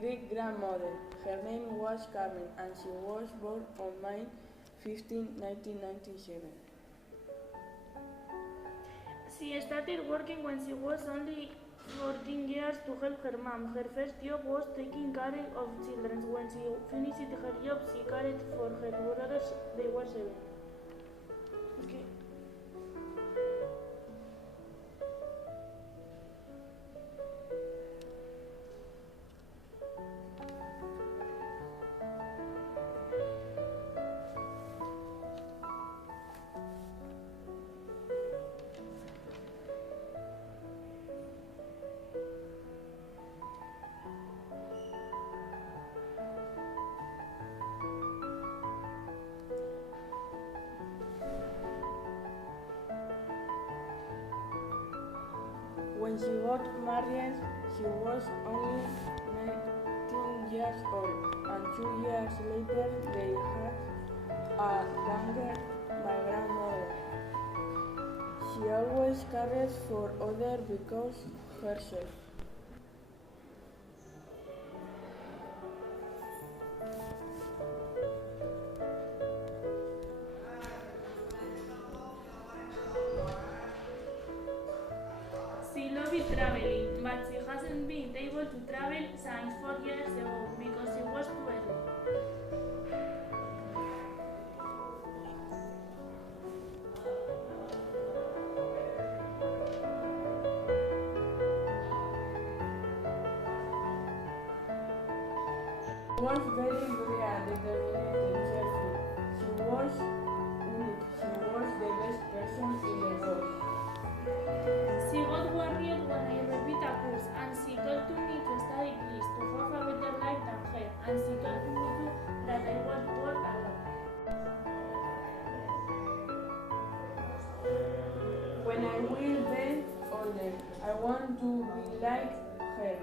great-grandmother. Her name was Carmen, and she was born on May 15, 1997. She started working when she was only 14 years to help her mom. Her first job was taking care of children. When she finished her job, she cared for her brothers. They were 7. Okay. When she got married, she was only 19 years old, and 2 years later they had a younger, my grandmother. She always cared for others because herself. She loved traveling, but she hasn't been able to travel since 4 years ago because she was too early. She was very brilliant, determined, and cheerful. She was unique. She was the best person in the world. She got worried when I repeat a course, and she told to me to study please, to have a better life than her, and she told me too that I was work alone. When I will be older, I want to be like her.